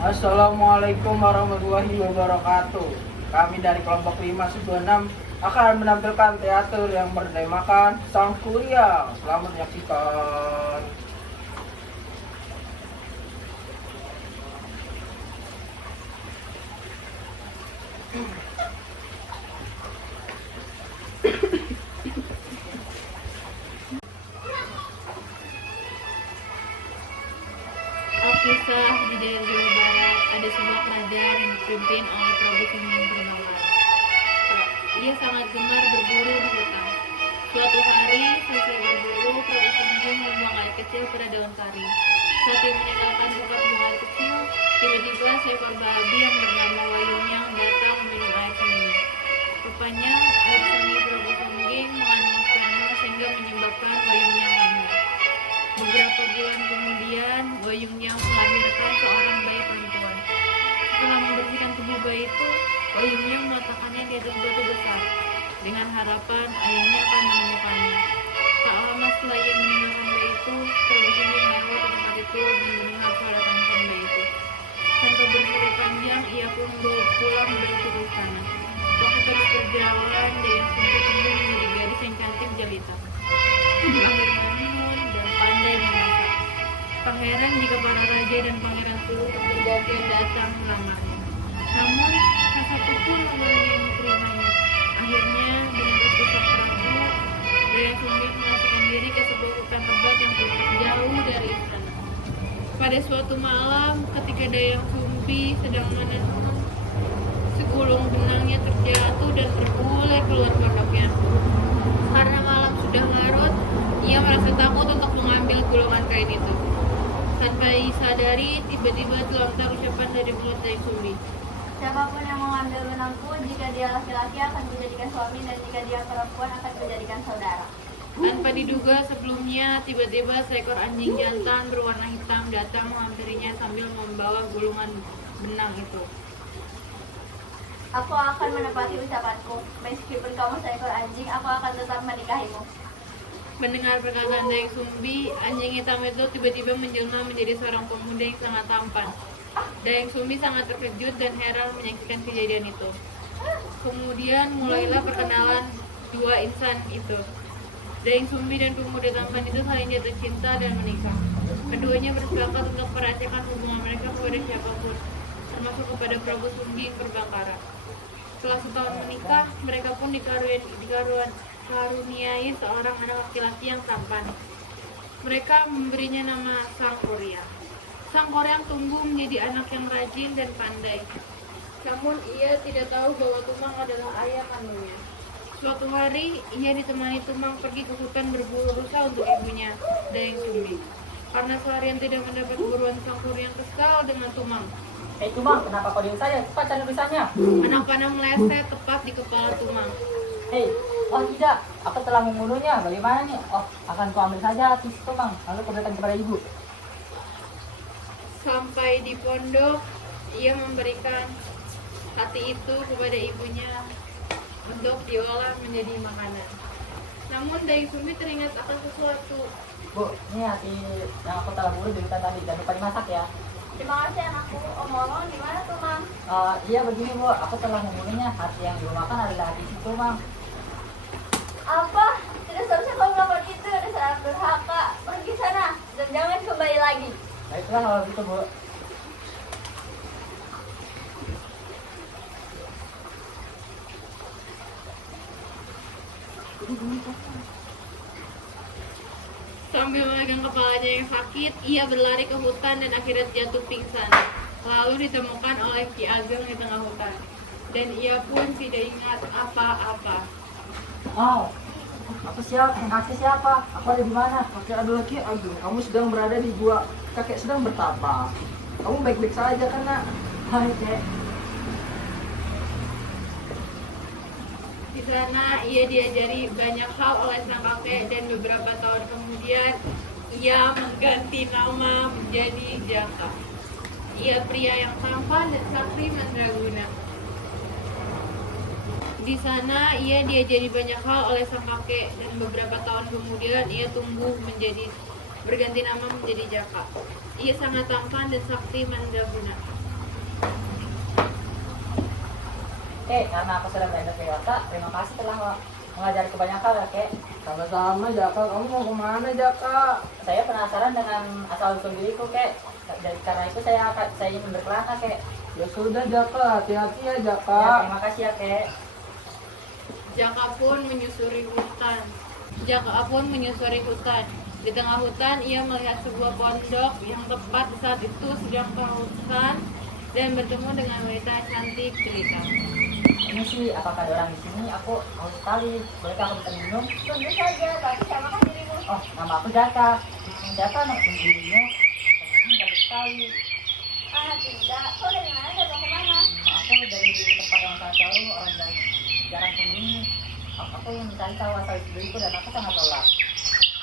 Assalamualaikum warahmatullahi wabarakatuh. Kami dari kelompok 526 akan menampilkan teater yang bernamakan Sang Kuryang. Selamat menyaksikan. Alkisah di daerah Jawa Barat ada sebuah kerajaan yang dipimpin oleh Prabu Suming Bernama. Ia sangat gemar berburu di hutan. Suatu hari, selesai berburu, Prabu Suming membuang air kecil pada daun kari. Saat ia meninggalkan tempat buang air kecil, tiba-tiba seekor babi yang bernama Wayungnyang datang meminum air seni. Rupanya, air seni Prabu Suming mengandung sperma sehingga menyebabkan Wayungnyang hamil. Beberapa bulan kemudian, Wayungnyang melahirkan seorang bayi perempuan. Setelah membersihkan tubuh bayi itu, Wayungnyang meletakkannya di atas batu besar, dengan harapan ayahnya akan menemukannya. Tak lama setelah ia meninggalkan bayi itu, Prabu Suming melewati tempat itu dan mendengar suara tangisan bayi itu. Tanpa berpikir panjang, ia pun pulang bayi itu ke istana. Waktu terus berjalan, Dayang Sumbi tumbuh menjadi gadis yang cantik jelita. Lahir menimun dan pandai memasak. Pangeran jika para raja dan pangeran Sulu bergantian datang melamarnya. Namun, tak satu pun lamaran yang diterimanya. Akhirnya, dengan berpisah Prabu, Dayang Sumbi mengasingkan diri ke sebuah hutan lebat yang terletak jauh dari istana. Pada suatu malam, ketika Dayang Sumbi sedang menenun, segulung benangnya terjatuh dan terburai keluar pondoknya. Karena malam sudah larut, ia merasa takut untuk mengambil gulungan kain itu. Tanpa disadari, tiba-tiba terlontar ucapan dari mulut Dayang Sumbi. Siapapun yang mengambil benangku, jika dia laki-laki akan menjadikan suami dan jika dia perempuan akan menjadikan saudara. Tanpa diduga sebelumnya, tiba-tiba seekor anjing jantan berwarna hitam datang menghampirinya sambil membawa gulungan benang itu. Aku akan menepati ucapanku. Meskipun kamu seekor anjing, aku akan tetap menikahimu. Mendengar perkataan Dayang Sumbi, anjing hitam itu tiba-tiba menjelma menjadi seorang pemuda yang sangat tampan. Dayang Sumbi sangat terkejut dan heran menyaksikan kejadian itu. Kemudian mulailah perkenalan dua insan itu. Dayang Sumbi dan pemuda tampan itu saling jatuh cinta dan menikah. Keduanya bersepakat untuk merasakan hubungan mereka kepada siapapun, termasuk kepada Prabu Sumbi yang Perbangkara. Setelah setahun menikah, mereka pun dikaruniai seorang anak laki-laki yang tampan. Mereka memberinya nama Sang Kuryang. Sang Kuryang tumbuh menjadi anak yang rajin dan pandai. Namun ia tidak tahu bahwa Tumang adalah ayah kandungnya. Suatu hari, ia ditemani Tumang pergi ke hutan berburu rusa untuk ibunya, Dayang Sumbi. Karena seharian tidak mendapat buruan, Sang Kuryang kesal dengan Tumang. Hei Tumang, kenapa kau diam saja? Cepat cari tulisannya. Anak panah meleset tepat di kepala Tumang. Hei, oh tidak, aku telah membunuhnya. Bagaimana nih? Oh, akan kau ambil saja hati si Tumang, lalu kau berikan kepada ibu. Sampai di pondok, ia memberikan hati itu kepada ibunya untuk diolah menjadi makanan. Namun Dayang Sumbi teringat akan sesuatu. Bu, ini hati yang aku telah buru di hutan tadi. Jangan lupa dimasak ya. Terima kasih anakku. Omong-omong, di mana Tumang? Iya begini bu, aku telah membunuhnya. Hati yang ibu makan adalah hati si Tumang. Apa? Tidak seharusnya kau melakukan itu. Dasar anak durhaka. Pergi sana dan jangan kembali lagi. Baiklah kalau gitu bu. Sambil memegang kepalanya yang sakit, ia berlari ke hutan dan akhirnya jatuh pingsan. Lalu ditemukan oleh Ki Ageng di tengah hutan. Dan ia pun tidak ingat apa-apa. Oh, aku siapa? Kakek siapa? Aku ada di mana? Kakek adalah Ki Ageng. Kamu sedang berada di gua. Kakek sedang bertapa. Kamu baik-baik saja kan, Nak? Hai kek. Di sana ia diajari banyak hal oleh sang kakek dan beberapa tahun kemudian ia mengganti nama menjadi Jaka. Ia pria yang tampan dan sakti mandraguna. Di sana ia diajari banyak hal oleh sang kakek dan beberapa tahun kemudian ia tumbuh berganti nama menjadi Jaka. Ia sangat tampan dan sakti mandraguna. Kek, karena aku sudah belajar dewasa, terima kasih telah mengajari kebanyakan ya, Kek. Sama-sama Jaka, kamu mau kemana Jaka? Saya penasaran dengan asal-usul diriku, Kek. Dan karena itu saya ingin berkelana, Kek. Ya sudah Jaka, hati-hati ya Ya, Jaka. terima kasih ya, Kek. Jaka pun menyusuri hutan. Jaka pun menyusuri hutan. Di tengah hutan ia melihat sebuah pondok yang tepat saat itu sedang kehausan dan bertemu dengan wanita cantik jelita. Ini sih, apakah ada orang di sini? Aku haus sekali. Bolehkah aku bisa minum? Tentu saja, tapi siapakah dirimu? Oh, nama aku Jaka. Jaka, nama dirimu. Cantik sekali. Ah, tidak. Kau dari mana dan mau kemana? Aku dari tempat yang sangat jauh, orang dari jarang sembunyi. Aku yang mencari tahu asal diriku dan aku sangat lelah.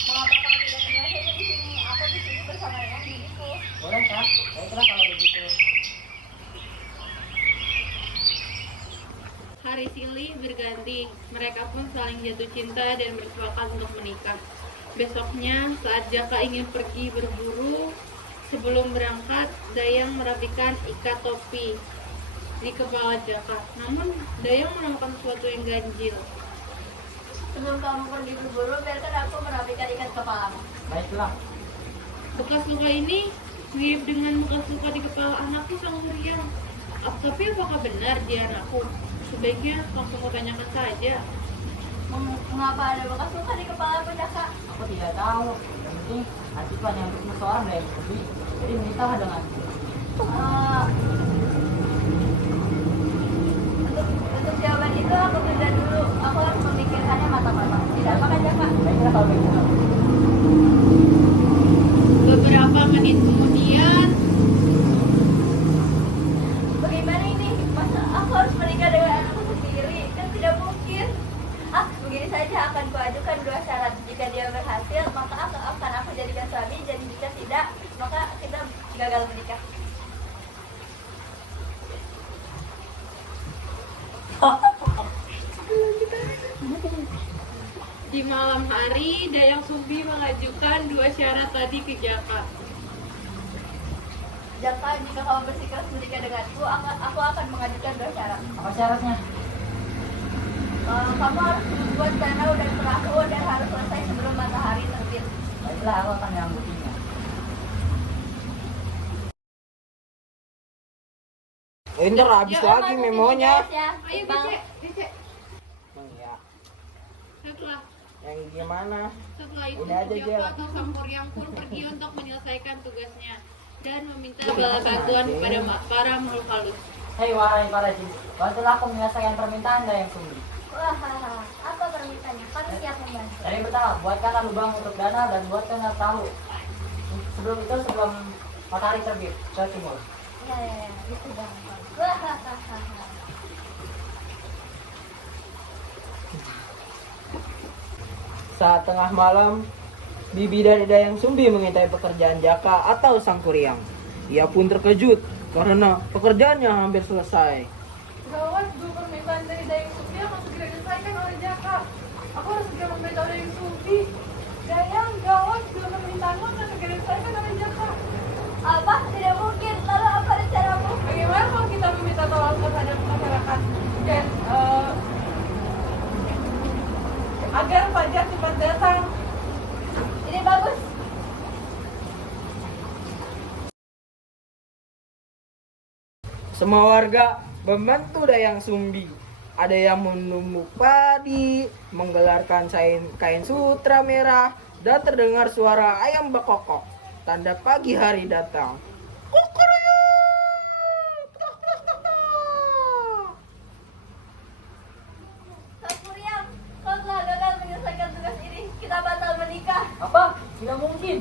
Mengapa kau tidak tinggal saja di sini? Aku di sini bersama dengan diriku. Boleh kah? Baiklah kalau begitu. Hari silih berganti, mereka pun saling jatuh cinta dan bersepakat untuk menikah. Besoknya, saat Jaka ingin pergi berburu, sebelum berangkat, Dayang merapikan ikat topi di kepala Jaka. Namun, Dayang menemukan sesuatu yang ganjil. Sebelum kamu pergi berburu, biarkan aku merapikan ikat kepalamu. Baiklah. Bekas luka ini mirip dengan bekas luka di kepala anakku sang Huriang. Tapi apakah benar dia anakku? Sebaiknya langsung kutanyakan saja. Mengapa ada bekas luka di kepalamu, Jaka? Aku tidak tahu. Yang penting hati Tuhan yang bertemu seorang dari bumi. Jadi menikah denganku. Untuk jawaban itu aku tunda dulu. Aku harus memikirkannya matang-matang. Tidak apa kan, Jaka? Baiklah kalau begitu. Beberapa menit kemudian, Bagaimana ini? Masa aku harus menikah dengan anakku sendiri? Kan tidak mungkin. Begini saja akan kuajukan dua syarat. Jika dia berhasil, maka akan aku jadikan suami. Dan jika tidak, maka kita gagal menikah. di malam hari Dayang Sumbi mengajukan dua syarat tadi ke Jaka. Jaka, jika kamu bersikeras menikah denganku, aku akan mengajukan dua syarat. Apa syaratnya? Kamu harus membuat danau dan perahu dan harus selesai sebelum matahari terbit. Baiklah, aku akan menyanggupinya. Ntar habis Ya, lagi memonya. Ayo Becek. Ya, Setelah yang gimana? itu Udah aja, Jaka Jel. atau Sang Kuryang pun pergi untuk menyelesaikan tugasnya dan meminta bala bantuan kepada para makhluk halus. Hei wahai para jin, bantulah aku menyelesaikan permintaan Dayang Sumbi. Wah, apa permintaannya? Kami siap membantu. Dari pertama, buatkanlah lubang untuk danau dan buatkanlah perahu. Sebelum matahari terbit ke timur. Ya, itu gampang. Wah, Saat tengah malam, Bibi dan Dayang Sumbi mengintai pekerjaan Jaka atau Sang Kuryang. Ia pun terkejut karena pekerjaannya hampir selesai. Gawat, dua permintaan dari Dayang Sumbi akan segera diselesaikan oleh Jaka. Aku harus segera memberitahu Dayang Sumbi. Dayang, gawat, dua permintaanmu akan segera diselesaikan oleh Jaka. apa? Tidak mungkin. Lalu apa rencanamu? Bagaimana kalau kita meminta tolong kepada masyarakat dan agar fajar cepat datang? Ini bagus. Semua warga membantu Dayang Sumbi. Ada yang menumbuk padi, menggelarkan kain sutra merah, dan terdengar suara ayam bekokok. Tanda pagi hari datang. Sang Kuryang, kau telah gagal menyelesaikan tugas ini. Kita batal menikah. Apa? Tidak mungkin.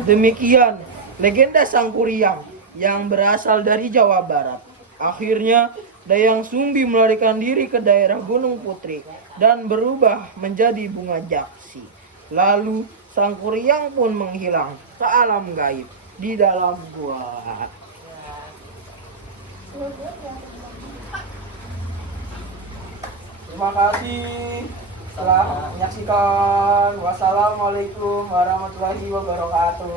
Demikian legenda Sang Kuryang yang berasal dari Jawa Barat. Akhirnya Dayang Sumbi melarikan diri ke daerah Gunung Putri dan berubah menjadi bunga jaksi. Lalu Sang Kuryang pun menghilang ke alam gaib di dalam gua. Terima kasih telah menyaksikan. Wassalamualaikum warahmatullahi wabarakatuh.